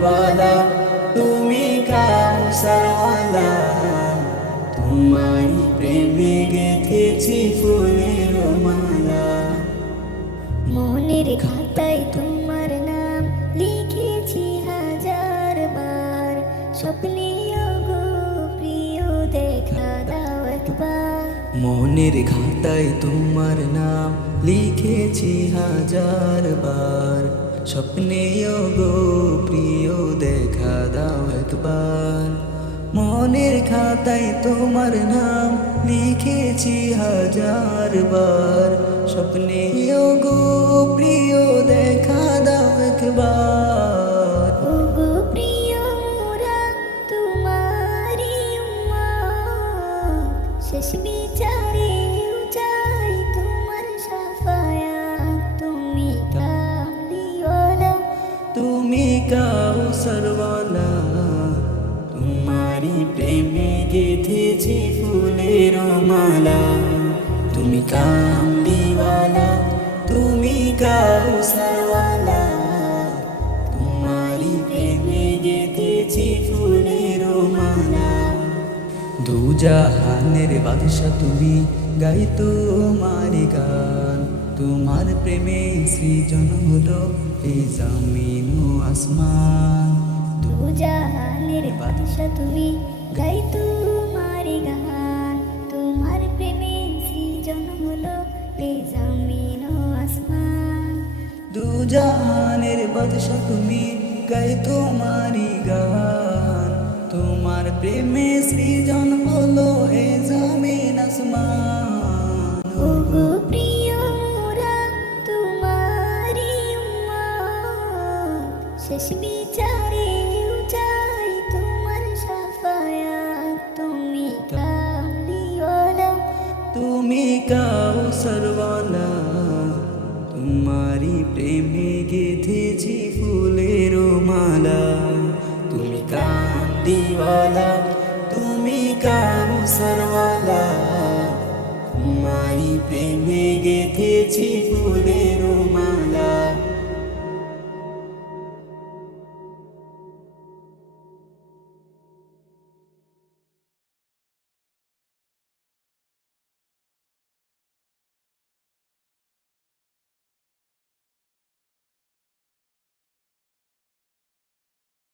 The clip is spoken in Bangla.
কামলিওয়ালা তুমি কাউসারওয়ালা তোমারি প্রেমে গেথেছি ফুলের মালা। মনের খাতায় তোমার নাম লিখেছি হাজার বার। স্বপ্নে প্রিয় দেখা দাও একবার। মনের খাতায় তোমার নাম লিখেছি হাজার বার। স্বপ্নে গো মনের খাতায় তোমার নাম লিখেছি হাজার বার। স্বপ্নে গো প্রিয় দেখা দাও একবার। গো প্রিয় মোরা তোমারি উম্মত শেষ বিচারে চাই তোমার সাফায়াত। তুমি কামলিওয়ালা তুমি কাউসারওয়ালা তোমারি প্রেমে গেথেছি ফুলের মালা। তুমি কামলিওয়ালা তুমি কাউসারওয়ালা তোমারি প্রেমে গেথেছি ফুলের মালা। দু বাদশা তুমি, গাই তোমার গান। তোমার প্রেমে সৃজন হলো এই জমিন আসমান। জাহানের বাদশা তুমি গাই তোমার গান। তোমার প্রেমে সৃজন হলো জমিন আসমান। দু বাদশা তুমি গাই তোমারি গান। তোমার প্রেমে সৃজন হলো এ জমিন আসমান। ও গো প্রিয় মোরা তোমারি উম্মত। শেষ বিচারে কাউসারওয়ালা তোমারি প্রেমে গেঁথেছি ফুলের মালা। তুমি কান্দিওয়ালা তুমি কাউসারওয়ালা তোমারি প্রেমে গেঁথেছি ফুলের